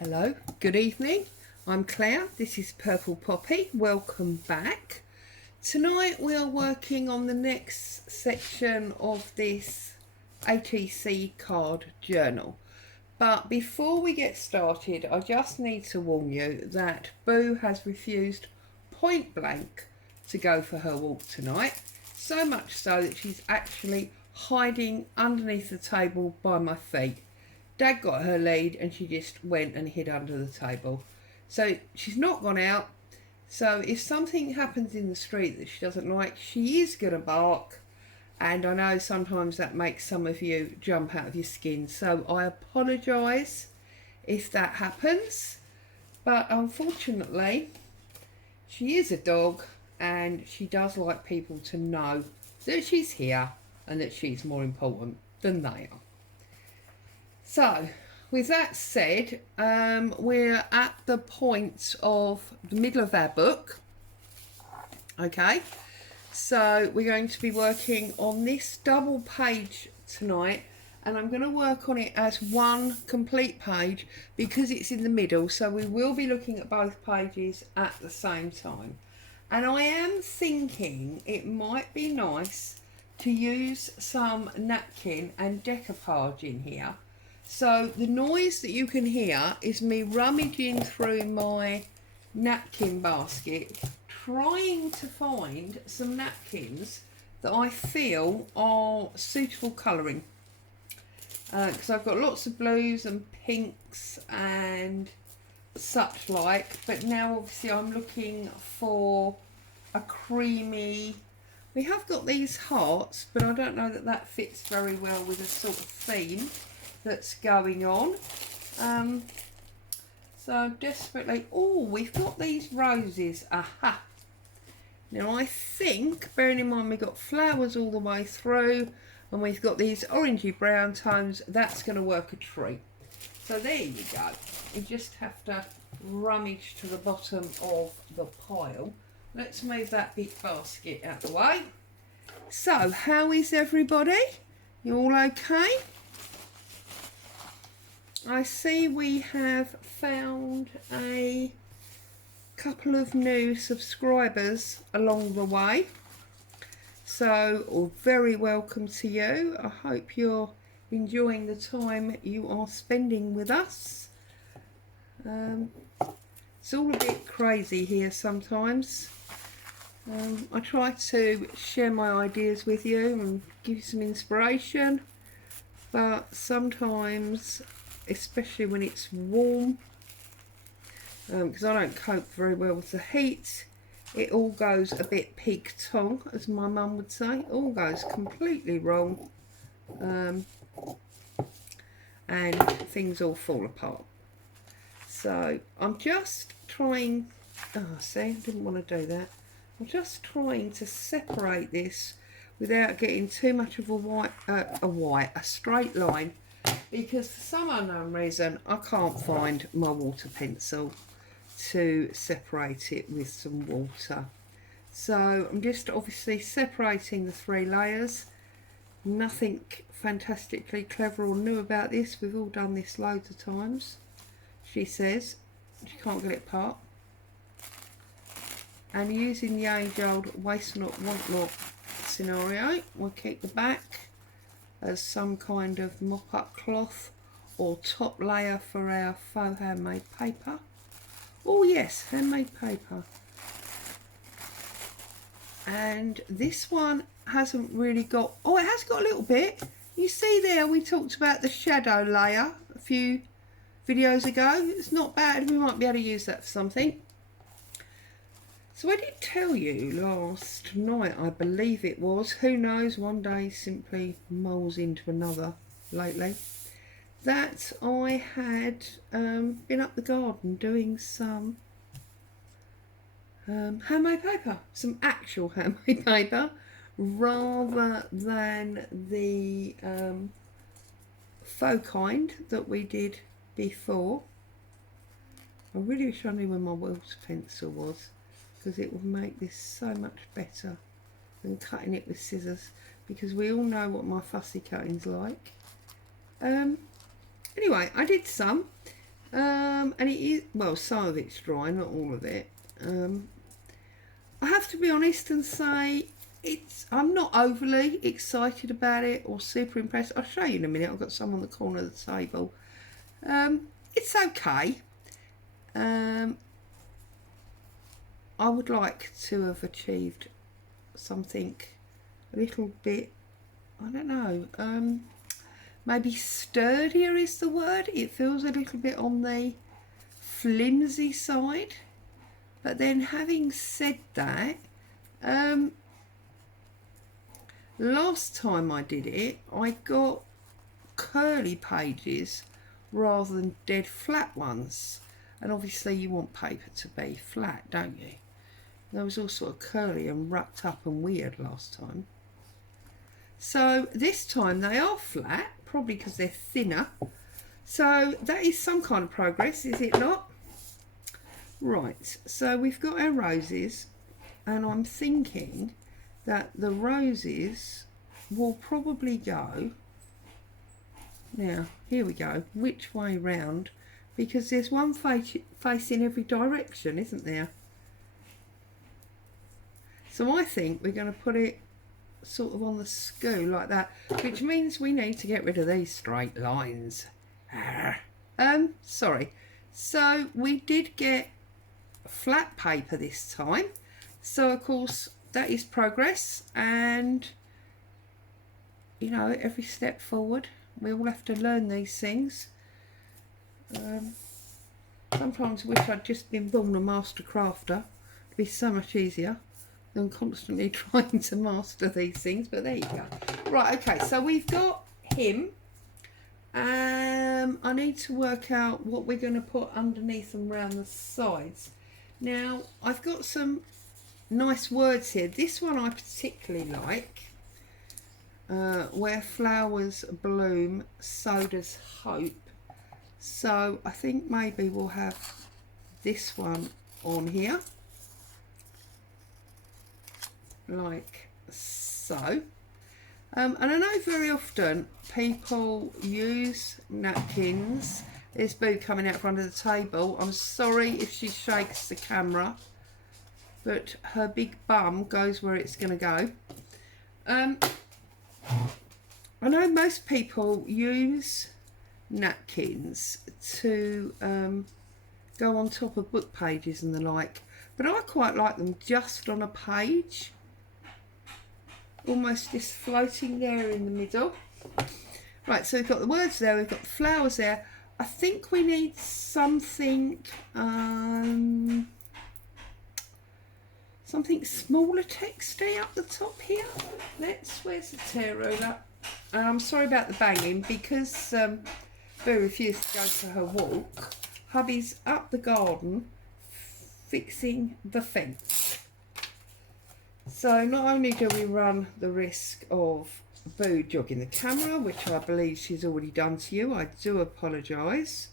Hello, good evening. I'm Claire. This is Purple Poppy. Welcome back. Tonight we are working on the next section of this ATC Card Journal. But before we get started, I just need to warn you that Boo has refused point blank to go for her walk tonight. So much so that she's actually hiding underneath the table by my feet. Dad got her lead and she just went and hid under the table. So she's not gone out. So if something happens in the street that she doesn't like, she is going to bark. And I know sometimes that makes some of you jump out of your skin. So I apologise if that happens. But unfortunately, she is a dog and she does like people to know that she's here and that she's more important than they are. So, with that said, we're at the point of the middle of our book. Okay, so we're going to be working on this double page tonight, and I'm going to work on it as one complete page because it's in the middle, so we will be looking at both pages at the same time. And I am thinking it might be nice to use some napkin and decoupage in here. So the noise that you can hear is me rummaging through my napkin basket, trying to find some napkins that I feel are suitable colouring. Because I've got lots of blues and pinks and such like, but now obviously I'm looking for a creamy. We have got these hearts, but I don't know that that fits very well with the sort of theme that's going on. So desperately, oh, we've got these roses. Aha. Now I think, bearing in mind we've got flowers all the way through and we've got these orangey brown tones, that's going to work a treat. So there you go. You just have to rummage to the bottom of the pile. Let's move that big basket out of the way. So how is everybody? You all okay? I see we have found a couple of new subscribers along the way. So, very welcome to you. I hope you're enjoying the time you are spending with us. It's all a bit crazy here sometimes. I try to share my ideas with you and give you some inspiration, but sometimes, especially when it's warm, because I don't cope very well with the heat, it all goes a bit pig-tong, as my mum would say. It all goes completely wrong, and things all fall apart. So I'm just trying, see, I didn't want to do that. I'm just trying to separate this without getting too much of a straight line, because for some unknown reason I can't find my water pencil to separate it with some water. So I'm just obviously separating the three layers. Nothing fantastically clever or new about this. We've all done this loads of times. She says she can't get it apart. And using the age-old waste not, want not scenario, we'll keep the back as some kind of mop-up cloth or top layer for our faux handmade paper. Oh yes, handmade paper. And this one hasn't really got, oh, it has got a little bit. You see there, we talked about the shadow layer a few videos ago. It's not bad, we might be able to use that for something. So I did tell you last night, I believe it was, who knows, one day simply mulls into another lately, that I had been up the garden doing some handmade paper, some actual handmade paper, rather than the faux kind that we did before. I really wish I knew where my water pencil was, because it would make this so much better than cutting it with scissors, because we all know what my fussy cutting's like. Anyway, I did some, And it is, well, some of it's dry, not all of it. I have to be honest and say I'm not overly excited about it or super impressed. I'll show you in a minute. I've got some on the corner of the table. It's okay. I would like to have achieved something a little bit, I don't know, maybe sturdier is the word. It feels a little bit on the flimsy side. But then having said that, last time I did it, I got curly pages rather than dead flat ones. And obviously you want paper to be flat, don't you? There was all sort of curly and rucked up and weird last time. So this time they are flat, probably because they're thinner. So that is some kind of progress, is it not? Right, so we've got our roses, and I'm thinking that the roses will probably go, now here we go, which way round, because there's one face in every direction, isn't there? So I think we're going to put it sort of on the skew like that, which means we need to get rid of these straight lines. Sorry. So we did get flat paper this time, so of course that is progress, and you know, every step forward we all have to learn these things. Sometimes I wish I'd just been born a master crafter. It'd be so much easier than constantly trying to master these things, but there you go. Right, okay, so we've got him. I need to work out what we're going to put underneath and around the sides. Now, I've got some nice words here. This one I particularly like. Where flowers bloom, so does hope. So I think maybe we'll have this one on here. Like so. And I know very often people use napkins. There's Boo coming out from under the table. I'm sorry if she shakes the camera, but her big bum goes where it's going to go. I know most people use napkins to go on top of book pages and the like, but I quite like them just on a page, almost just floating there in the middle. Right, so we've got the words there, we've got the flowers there. I think we need something something smaller texty up the top here. Where's the tear ruler? I'm sorry about the banging, because Boo refused to go for her walk. Hubby's up the garden fixing the fence. So not only do we run the risk of Boo jogging the camera, which I believe she's already done to you, I do apologise.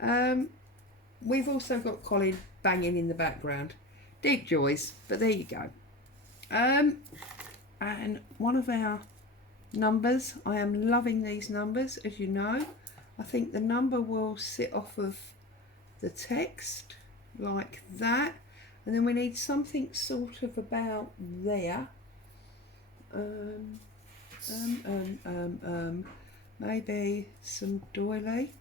We've also got Colin banging in the background. Deep joys, but there you go. And one of our numbers, I am loving these numbers, as you know. I think the number will sit off of the text like that, and then we need something sort of about there. Maybe some doily.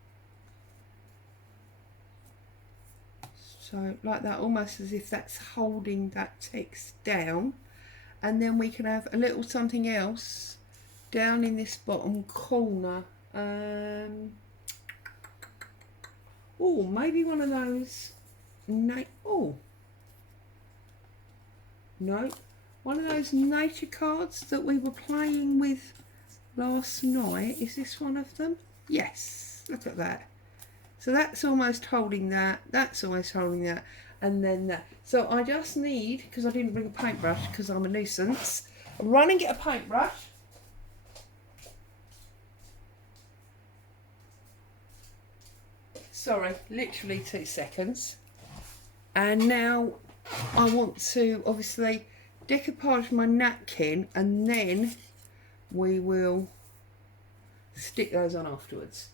So like that, almost as if that's holding that text down. And then we can have a little something else down in this bottom corner. Oh, maybe one of those. Oh, no, one of those nature cards that we were playing with last night. Is this one of them? Yes, look at that. So that's almost holding that, that's almost holding that, and then that. So I just need, because I didn't bring a paintbrush because I'm a nuisance, run and get a paintbrush. Sorry, literally 2 seconds. And now I want to obviously decoupage my napkin, and then we will stick those on afterwards.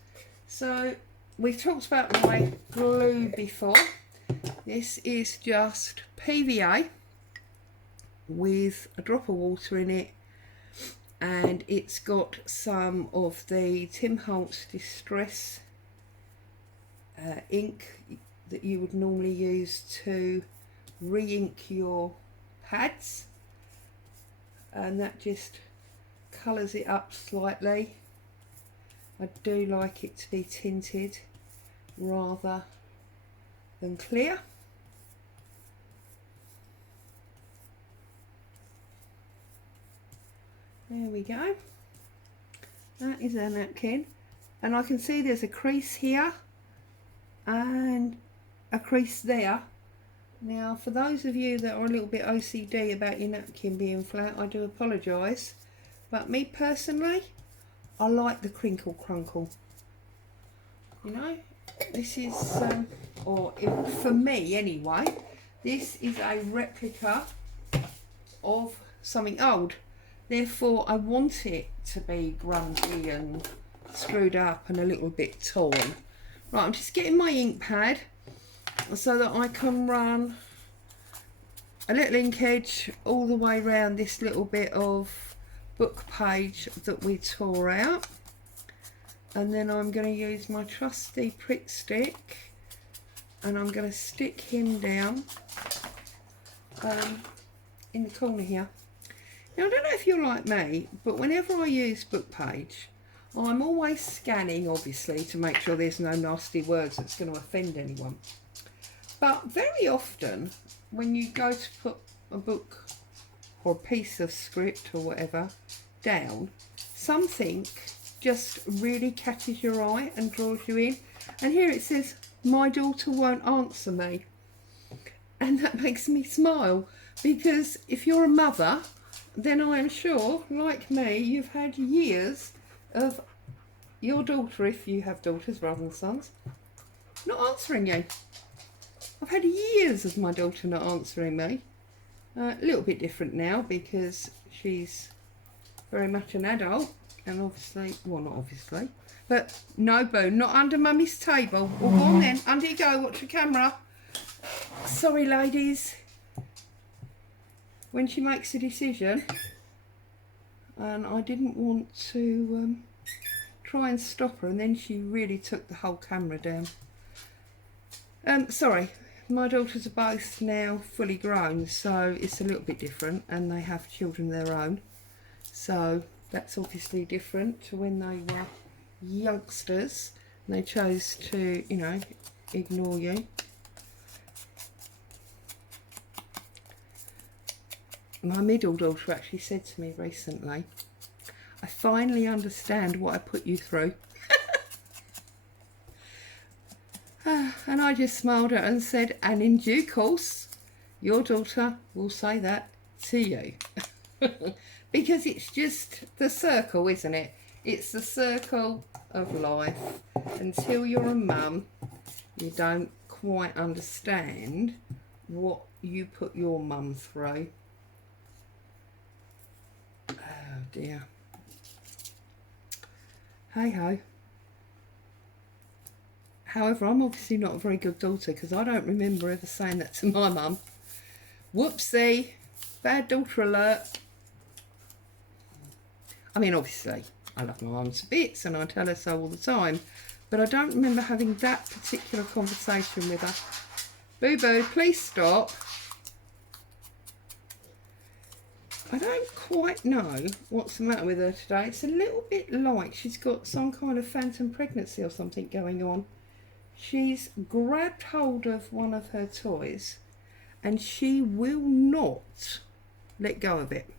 So we've talked about my glue before. This is just PVA with a drop of water in it, and it's got some of the Tim Holtz Distress ink that you would normally use to re-ink your pads, and that just colours it up slightly. I do like it to be tinted rather than clear. There we go. That is our napkin, and I can see there's a crease here and a crease there. Now, for those of you that are a little bit OCD about your napkin being flat, I do apologise, but me personally, I like the crinkle crunkle. You know, this is for me anyway, this is a replica of something old. Therefore, I want it to be grungy and screwed up and a little bit torn. Right, I'm just getting my ink pad so that I can run a little ink edge all the way around this little bit of book page that we tore out. And then I'm going to use my trusty prick stick, and I'm going to stick him down in the corner here. Now, I don't know if you're like me, but whenever I use book page, I'm always scanning, obviously, to make sure there's no nasty words that's going to offend anyone. But very often, when you go to put a book or a piece of script or whatever down, something just really catches your eye and draws you in. And here it says, "My daughter won't answer me." And that makes me smile, because if you're a mother, then I am sure, like me, you've had years of your daughter, if you have daughters rather than sons, not answering you. I've had years of my daughter not answering me. A little bit different now because she's very much an adult, and obviously, well, not obviously, but no, boo, not under mummy's table. Well, go on then, under you go, watch the camera. Sorry, ladies. When she makes a decision, and I didn't want to try and stop her, and then she really took the whole camera down. Sorry, my daughters are both now fully grown, so it's a little bit different, and they have children of their own, so that's obviously different to when they were youngsters and they chose to, you know, ignore you. My middle daughter actually said to me recently, "I finally understand what I put you through." And I just smiled at her and said, "And in due course, your daughter will say that to you." Because it's just the circle, isn't it? It's the circle of life. Until you're a mum, you don't quite understand what you put your mum through. Oh dear. Hey ho. However, I'm obviously not a very good daughter, because I don't remember ever saying that to my mum. Whoopsie. Bad daughter alert. I mean, obviously, I love my mum to bits and I tell her so all the time, but I don't remember having that particular conversation with her. Boo boo, please stop. I don't quite know what's the matter with her today. It's a little bit like she's got some kind of phantom pregnancy or something going on. She's grabbed hold of one of her toys and she will not let go of it.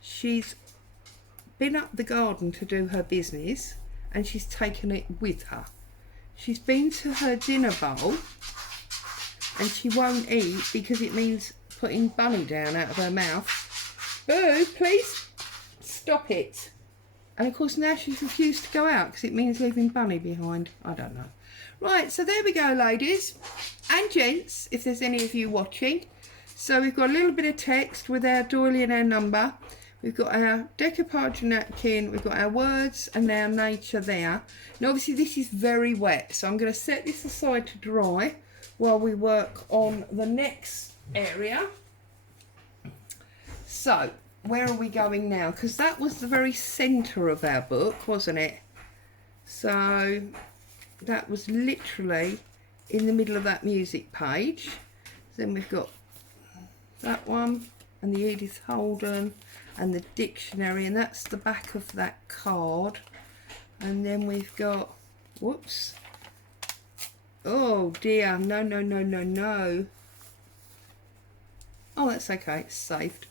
She's been up the garden to do her business and she's taken it with her. She's been to her dinner bowl and she won't eat because it means putting bunny down out of her mouth. Boo, please stop it. And of course now she's refused to go out because it means leaving bunny behind. I don't know. Right, so there we go, ladies and gents, if there's any of you watching. So we've got a little bit of text with our doily and our number. We've got our decoupage napkin, we've got our words and our nature there. Now obviously this is very wet, so I'm going to set this aside to dry while we work on the next area. So, where are we going now? Because that was the very centre of our book, wasn't it? So, that was literally in the middle of that music page. Then we've got that one, and the Edith Holden, and the dictionary, and that's the back of that card. And then we've got, whoops, oh dear, no, no, no, no, no. Oh, that's okay, it's saved.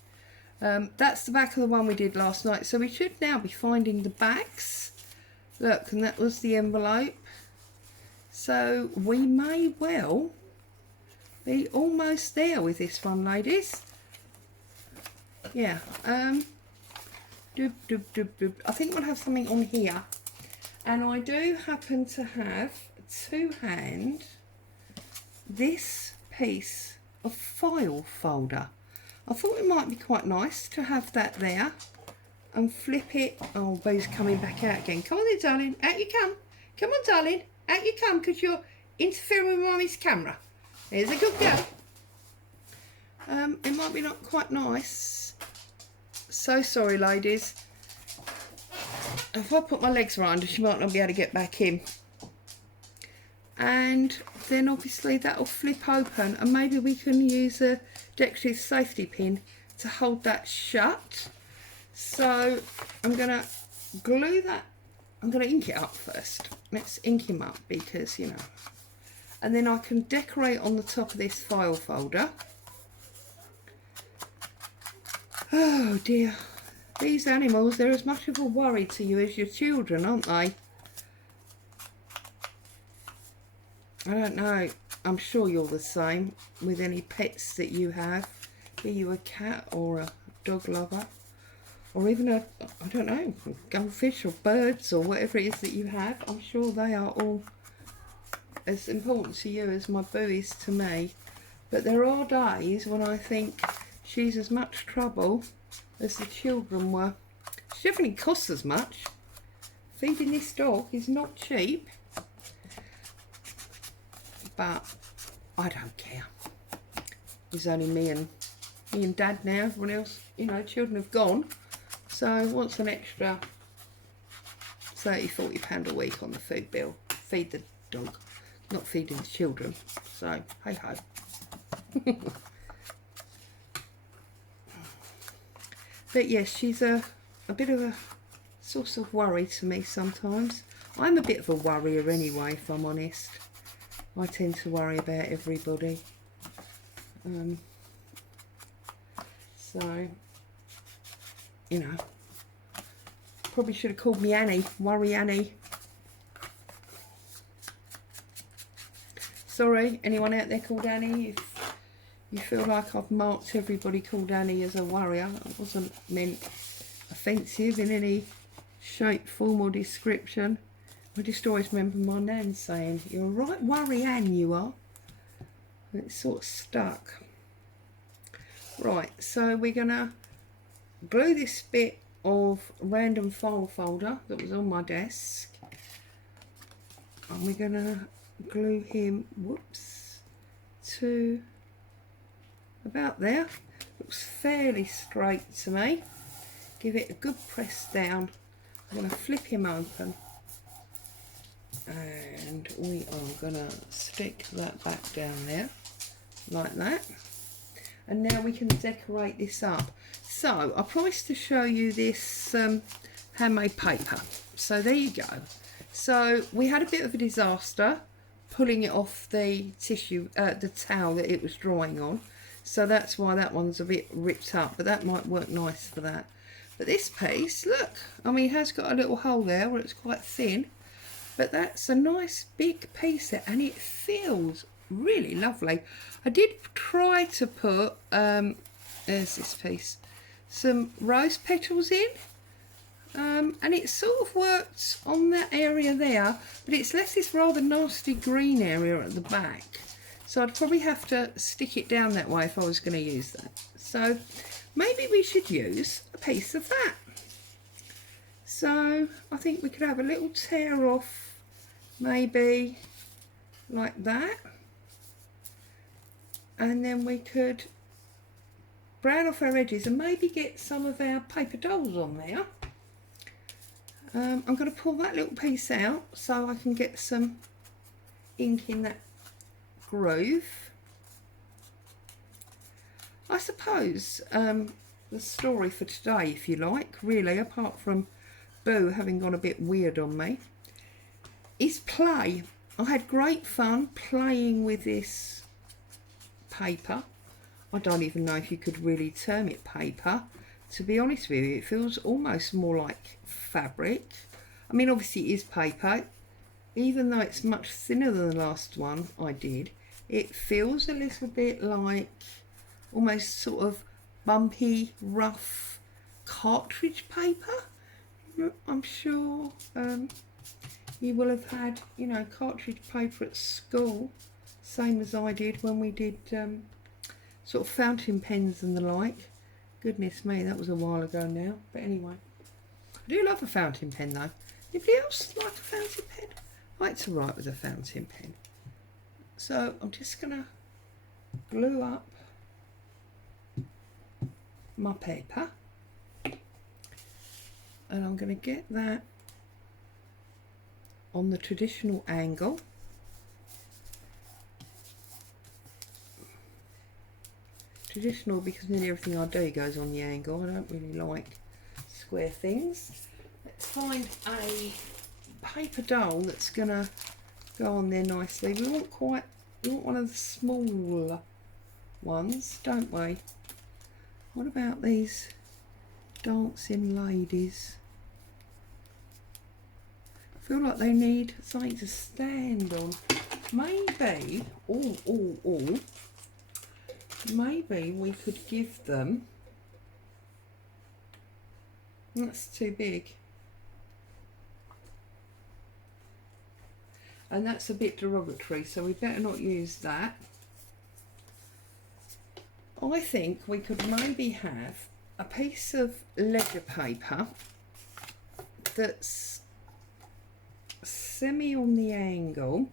That's the back of the one we did last night, so we should now be finding the backs. Look, and that was the envelope. So we may well be almost there with this one, ladies. Yeah, I think we'll have something on here, and I do happen to have to hand this piece of file folder. I thought it might be quite nice to have that there and flip it. Oh, Boo's coming back out again. Come on then, darling, out you come. Come on, darling, out you come, because you're interfering with Mummy's camera. There's a good girl. It might be not quite nice. So sorry, ladies. If I put my legs around her, she might not be able to get back in. And then obviously that'll flip open, and maybe we can use a decorative safety pin to hold that shut. So I'm going to glue that. I'm going to ink it up first. Let's ink him up, because, you know. And then I can decorate on the top of this file folder. Oh dear, these animals, they're as much of a worry to you as your children, aren't they? I don't know, I'm sure you're the same with any pets that you have. Be you a cat or a dog lover, or even a, I don't know, goldfish or birds or whatever it is that you have. I'm sure they are all as important to you as my Boo is to me. But there are days when I think she's as much trouble as the children were. She definitely costs as much. Feeding this dog is not cheap. But I don't care. It's only me and Dad now. Everyone else, you know, children have gone. So what's an extra £30–40 a week on the food bill? Feed the dog, not feeding the children. So hey ho. But yes, she's a bit of a source of worry to me sometimes. I'm a bit of a worrier anyway, if I'm honest. I tend to worry about everybody. So, you know, probably should have called me Annie, Worry Annie. Sorry, anyone out there called Annie? If you feel like I've marked everybody called Annie as a worrier, it wasn't meant offensive in any shape, form or description. I just always remember my nan saying, "You're a right worry Ann, you are." And it's sort of stuck. Right, so we're going to glue this bit of random file folder that was on my desk. And we're going to glue him, whoops, to about there. Looks fairly straight to me. Give it a good press down. I'm going to flip him open. And we are going to stick that back down there, like that. And now we can decorate this up. So, I promised to show you this handmade paper. So, there you go. So, we had a bit of a disaster pulling it off the tissue, the towel that it was drying on. So, that's why that one's a bit ripped up. But that might work nice for that. But this piece, look, I mean, it has got a little hole there where it's quite thin. But that's a nice big piece there, and it feels really lovely. I did try to put, there's this piece, some rose petals in, and it sort of worked on that area there, but it's left this rather nasty green area at the back. So I'd probably have to stick it down that way if I was going to use that. So maybe we should use a piece of that. So I think we could have a little tear off, maybe like that, and then we could brown off our edges and maybe get some of our paper dolls on there. I'm going to pull that little piece out so I can get some ink in that groove. I suppose the story for today, if you like, really, apart from Boo having gone a bit weird on me, is play. I had great fun playing with this paper. I don't even know if you could really term it paper. To be honest with you, it feels almost more like fabric. I mean, obviously it is paper. Even though it's much thinner than the last one I did, it feels a little bit like almost sort of bumpy, rough cartridge paper. I'm sure you will have had, you know, cartridge paper at school, same as I did when we did sort of fountain pens and the like. Goodness me, that was a while ago now. But anyway, I do love a fountain pen though. Anybody else like a fountain pen? I like to write with a fountain pen. So I'm just going to glue up my paper. And I'm going to get that on the traditional angle. Traditional because nearly everything I do goes on the angle. I don't really like square things. Let's find a paper doll that's going to go on there nicely. We want one of the smaller ones, don't we? What about these dancing ladies? I feel like they need something to stand on. Maybe, maybe we could give them, that's too big. And that's a bit derogatory, so we better not use that. I think we could maybe have a piece of ledger paper that's semi on the angle,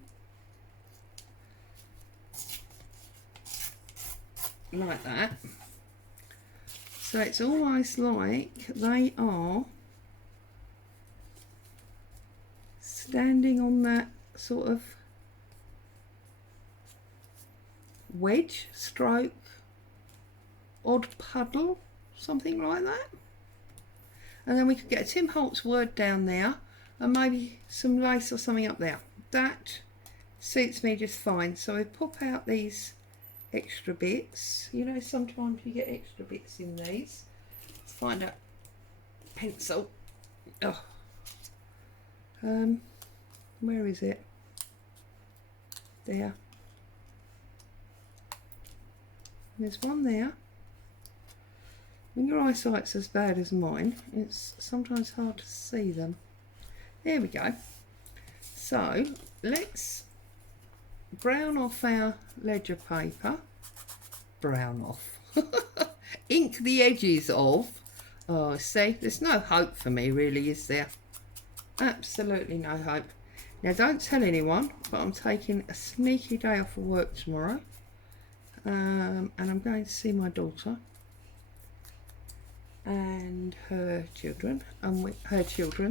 like that. So it's almost like they are standing on that sort of wedge stroke odd puddle, something like that. And then we could get a Tim Holtz word down there and maybe some lace or something up there. That suits me just fine. So we pop out these extra bits. You know, sometimes you get extra bits in these. Let's find a pencil. Oh. Where is it? There. There's one there. When your eyesight's as bad as mine, it's sometimes hard to see them. There we go. So let's brown off our ledger paper. Brown off. Ink the edges of. Oh, see, there's no hope for me really, is there? Absolutely no hope. Now don't tell anyone, but I'm taking a sneaky day off of work tomorrow. And I'm going to see my daughter and her children,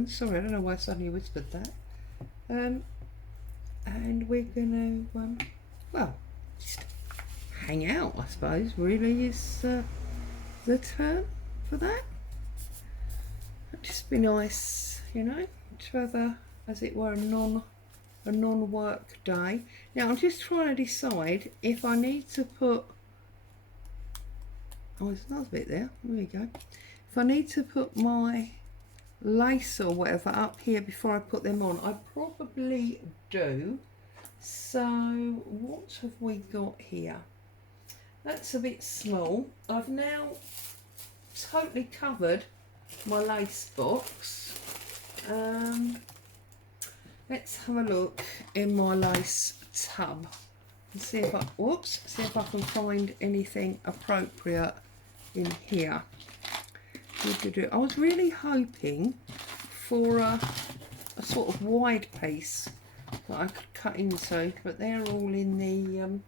sorry, I don't know why I suddenly whispered that, and we're going to well, just hang out, I suppose, really is the term for that. It'd just be nice, you know, to have a, as it were, a non-work day. Now I'm just trying to decide if I need to put, oh, there's another bit there, there we go. If I need to put my lace or whatever up here before I put them on, I probably do. So what have we got here? That's a bit small. I've now totally covered my lace box. Let's have a look in my lace tub and see if I, see if I can find anything appropriate in here. I was really hoping for a sort of wide piece that I could cut into, but they're all in the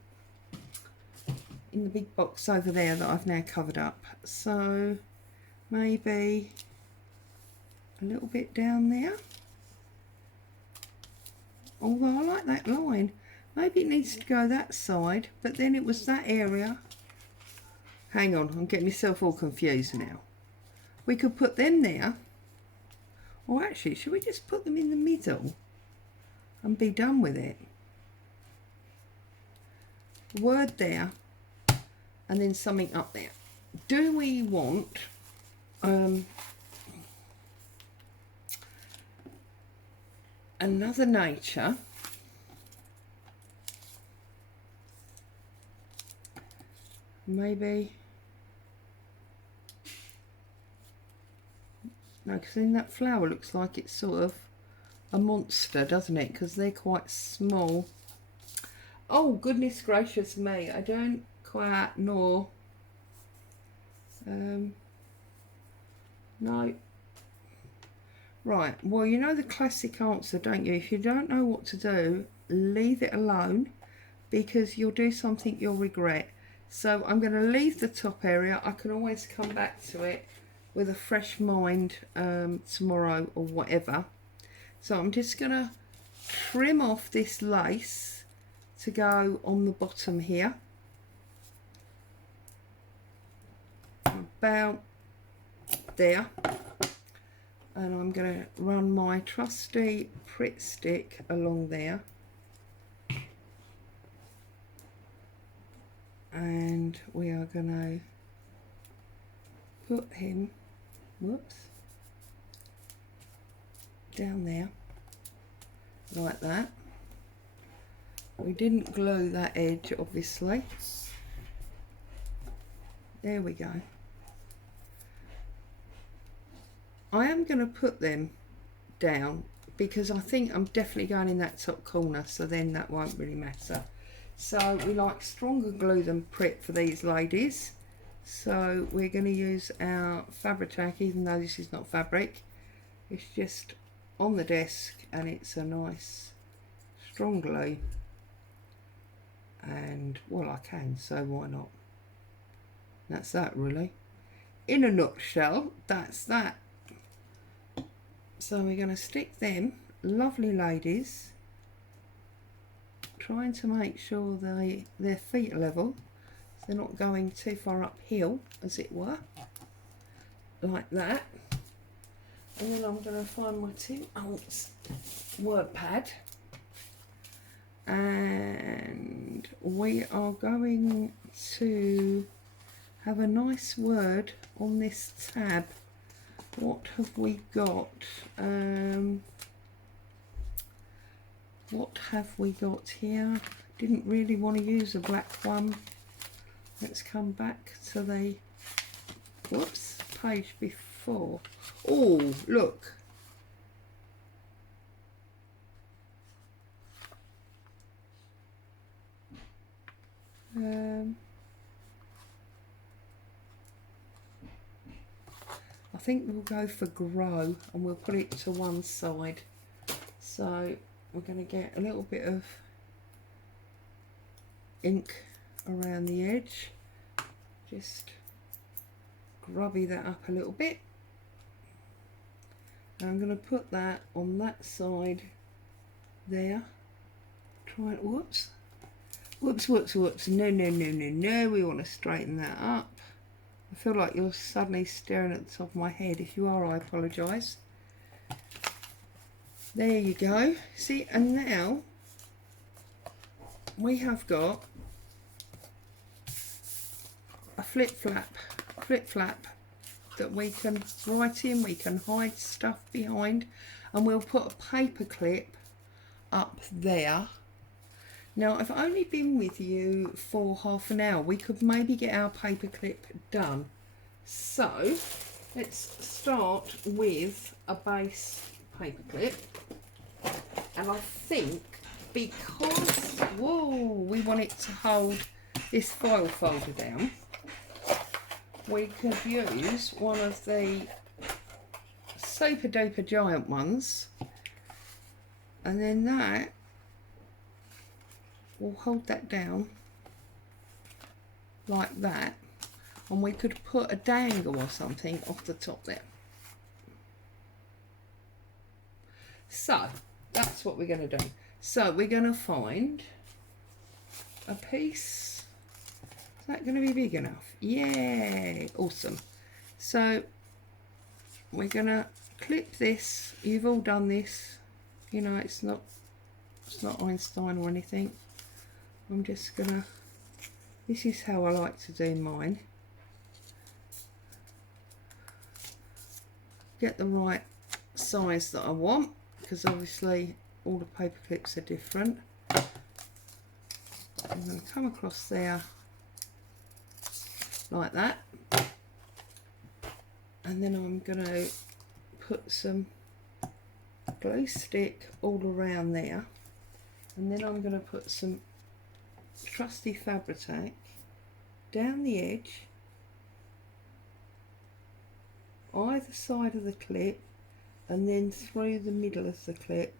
big box over there that I've now covered up. So maybe a little bit down there. Although I like that line. Maybe it needs to go that side, but then it was that area. Hang on, I'm getting myself all confused now. We could put them there. Or actually, should we just put them in the middle and be done with it? Word there, and then something up there. Do we want another nature? Maybe. No, because then that flower looks like it's sort of a monster, doesn't it? Because they're quite small. Oh, goodness gracious me. I don't quite know. No. Right. Well, you know the classic answer, don't you? If you don't know what to do, leave it alone, because you'll do something you'll regret. So I'm going to leave the top area. I can always come back to it with a fresh mind tomorrow or whatever. So I'm just going to trim off this lace to go on the bottom here. About there. And I'm going to run my trusty Pritt stick along there. And we are going to put him, whoops, down there, like that. We didn't glue that edge, obviously. There we go. I am going to put them down because I think I'm definitely going in that top corner, so then that won't really matter. So we like stronger glue than Pritt for these ladies. So we're going to use our Fabri-Tac, even though this is not fabric. It's just on the desk and it's a nice strong glue. And well, I can, so why not? That's that really. In a nutshell, that's that. So we're going to stick them, lovely ladies, trying to make sure their feet are level, so they're not going too far uphill, as it were, like that. And then I'm going to find my 2 ounce word pad, and we are going to have a nice word on this tab. What have we got? What have we got here? Didn't really want to use a black one. Let's come back to the whoops page before. Oh, look. I think we'll go for grow and we'll put it to one side. So we're going to get a little bit of ink around the edge. Just grubby that up a little bit. And I'm going to put that on that side there. Try it. Whoops. Whoops, whoops, whoops. No, no, no, no, no. We want to straighten that up. I feel like you're suddenly staring at the top of my head. If you are, I apologise. There you go. See, and now we have got a flip flap that we can write in, we can hide stuff behind, and we'll put a paper clip up there. Now, I've only been with you for half an hour. We could maybe get our paper clip done. So, let's start with a base paper clip. And I think because, whoa, we want it to hold this file folder down, we could use one of the super duper giant ones, and then that will hold that down like that, and we could put a dangle or something off the top there. So that's what we're going to do. So we're going to find a piece. Is that going to be big enough? Yeah, awesome. So we're going to clip this. You've all done this, you know, it's not Einstein or anything. I'm just gonna, this is how I like to do mine. Get the right size that I want, because obviously all the paper clips are different. I'm going to come across there like that, and then I'm going to put some glue stick all around there, and then I'm going to put some trusty Fabri-Tac down the edge, either side of the clip, and then through the middle of the clip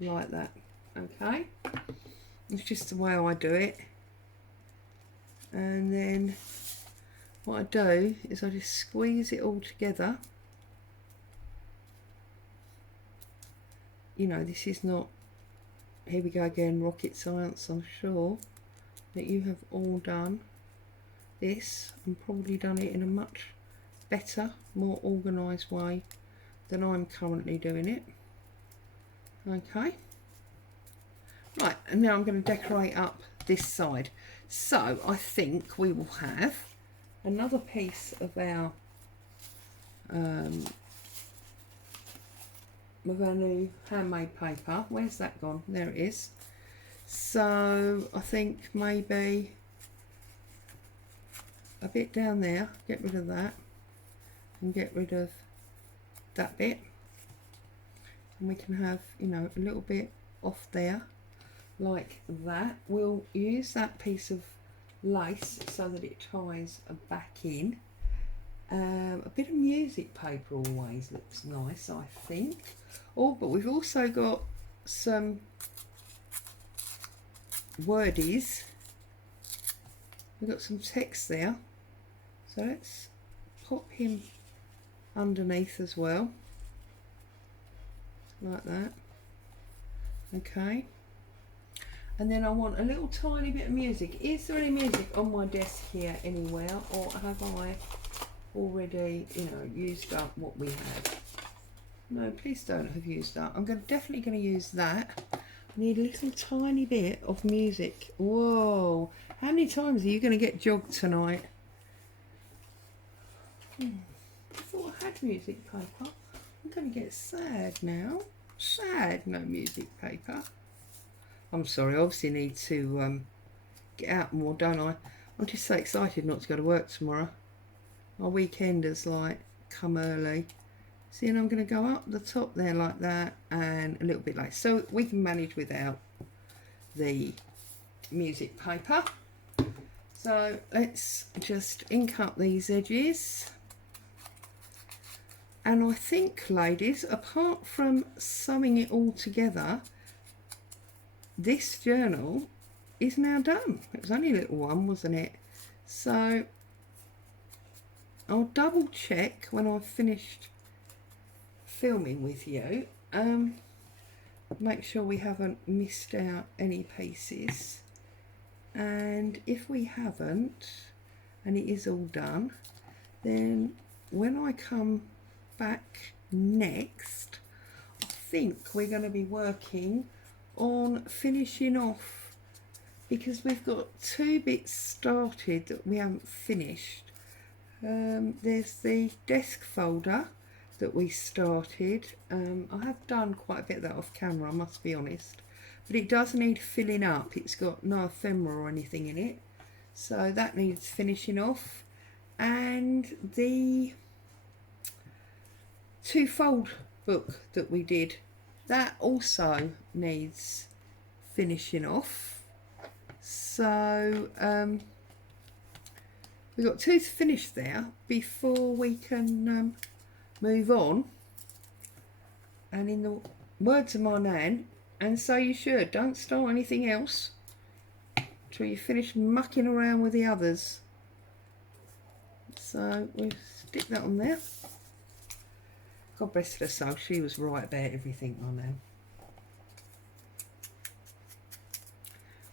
like that. Okay, it's just the way I do it. And then what I do is I just squeeze it all together. You know, this is not, here we go again, rocket science. I'm sure that you have all done this and probably done it in a much better, more organised way than I'm currently doing it. Okay, right, and now I'm going to decorate up this side. So I think we will have another piece of our new handmade paper. Where's that gone? There it is. So I think maybe a bit down there, get rid of that, and get rid of that bit, and we can have, you know, a little bit off there like that. We'll use that piece of lace so that it ties back in. A bit of music paper always looks nice, I think. Oh, but we've also got some wordies. We've got some text there, so let's pop him underneath as well, like that. Okay, and then I want a little tiny bit of music. Is there any music on my desk here anywhere, or have I already, you know, used up what we have? No, please don't have used up. I'm definitely going to use that. I need a little tiny bit of music. Whoa, how many times are you going to get jogged tonight? I thought I had music paper. I'm going to get sad now. Sad, no music paper. I'm sorry, I obviously need to get out more, don't I? I'm just so excited not to go to work tomorrow. My weekend has like come early. See, and I'm going to go up the top there like that, and a little bit like so we can manage without the music paper. So let's just ink up these edges. And I think, ladies, apart from sewing it all together, this journal is now done. It was only a little one, wasn't it? So I'll double check when I've finished filming with you, make sure we haven't missed out any pieces, and if we haven't and it is all done, then when I come back next, I think we're going to be working on finishing off, because we've got two bits started that we haven't finished. There's the desk folder that we started. I have done quite a bit of that off camera, I must be honest, but it does need filling up. It's got no ephemera or anything in it, so that needs finishing off. And the two-fold book that we did, that also needs finishing off. So we've got 2 to finish there before we can move on. And in the words of my nan, and so you should, don't start anything else till you finish mucking around with the others. So we'll stick that on there. God bless her soul, she was right about everything, my nan.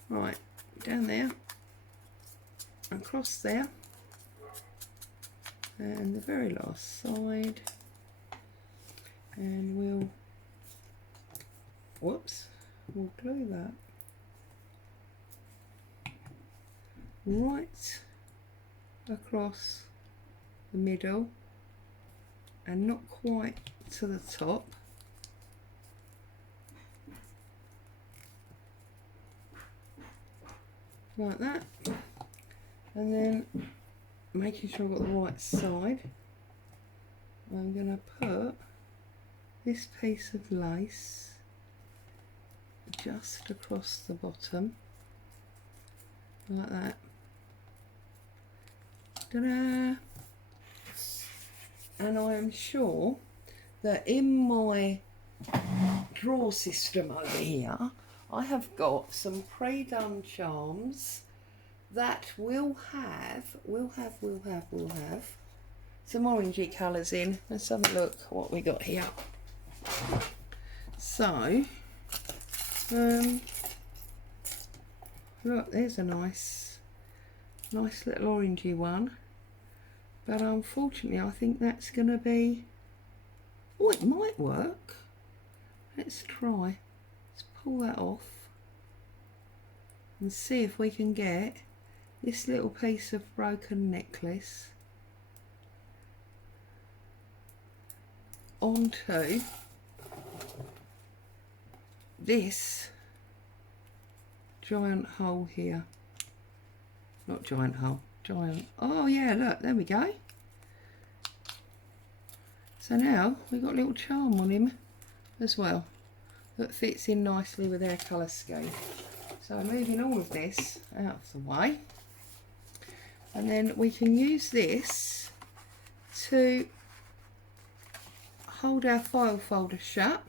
Right, down there, across there, and the very last side, and we'll glue that right across the middle and not quite to the top. Like that, and then making sure I've got the right side, I'm going to put this piece of lace just across the bottom like that. Ta-da! And I am sure that in my drawer system over here I have got some pre-done charms that will have some orangey colours in. Let's have a look what we got here. So, look, there's a nice little orangey one. But unfortunately, I think that's going to be... Oh, it might work. Let's try. Let's pull that off and see if we can get this little piece of broken necklace onto this giant hole here. Not giant hole, giant. Oh yeah, look, there we go. So now we've got a little charm on him as well that fits in nicely with our colour scheme. So moving all of this out of the way, and then we can use this to hold our file folder shut.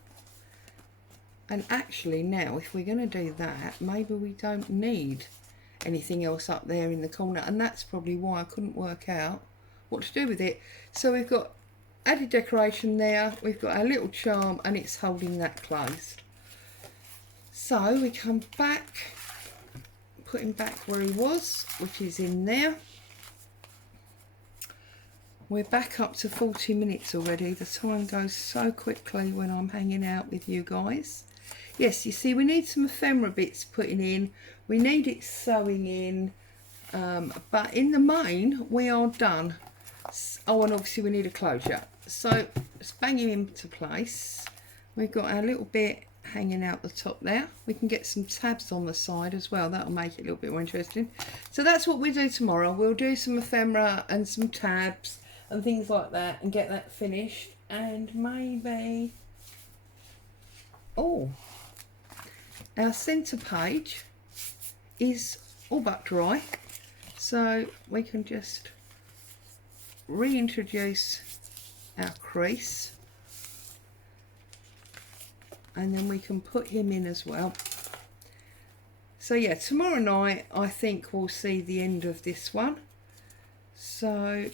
And actually now, if we're going to do that, maybe we don't need anything else up there in the corner, and that's probably why I couldn't work out what to do with it. So we've got added decoration there, we've got our little charm, and it's holding that closed. So we come back, put him back where he was, which is in there. We're back up to 40 minutes already. The time goes so quickly when I'm hanging out with you guys. Yes, you see, we need some ephemera bits putting in. We need it sewing in. But in the main, we are done. Oh, and obviously we need a closure. So let's bang him into place. We've got our little bit hanging out the top there. We can get some tabs on the side as well. That'll make it a little bit more interesting. So that's what we do tomorrow. We'll do some ephemera and some tabs and things like that and get that finished. And maybe... Oh, our centre page is all but dry. So we can just reintroduce our crease. And then we can put him in as well. So yeah, tomorrow night I think we'll see the end of this one. So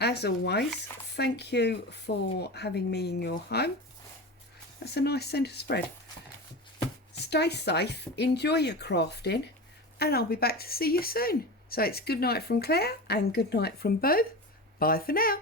as always, thank you for having me in your home. That's a nice centre spread. Stay safe, enjoy your crafting, and I'll be back to see you soon. So it's good night from Claire and good night from Boo. Bye for now.